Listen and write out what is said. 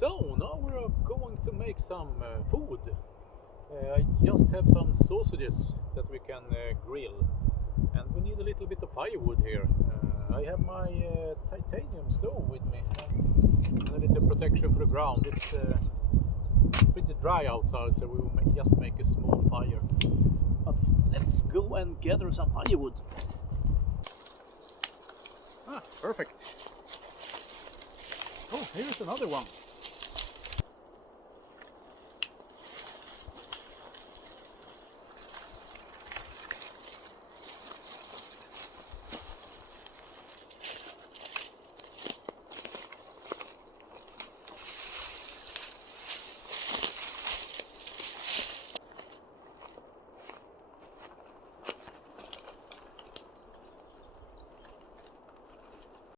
So now we're going to make some food. I just have some sausages that we can grill, and we need a little bit of firewood here. I have my titanium stove with me and a little protection for the ground. It's pretty dry outside, so we will just make a small fire. But let's go and gather some firewood. Perfect. Oh, here's another one.